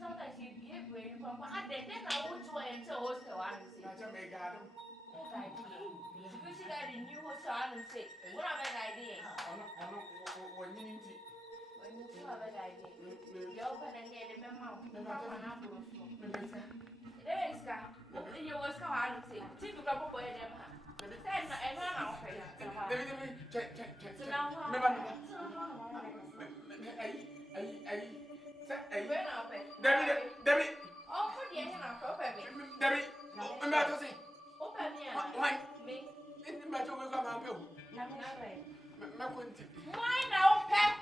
Sometimes you behave when you come, but then I would do it until hostel and say, oh, idea. Security guard in new hostel and say, what a bad idea. When you have a bad idea, you open and near the memo, the mama, there is car. You was come out and say, typical boy, them. And now, Debbie, oh, put your hand up, open me. Debbie, I'm not to say. Open me, me. In the matter of my bill. Why now, Pep?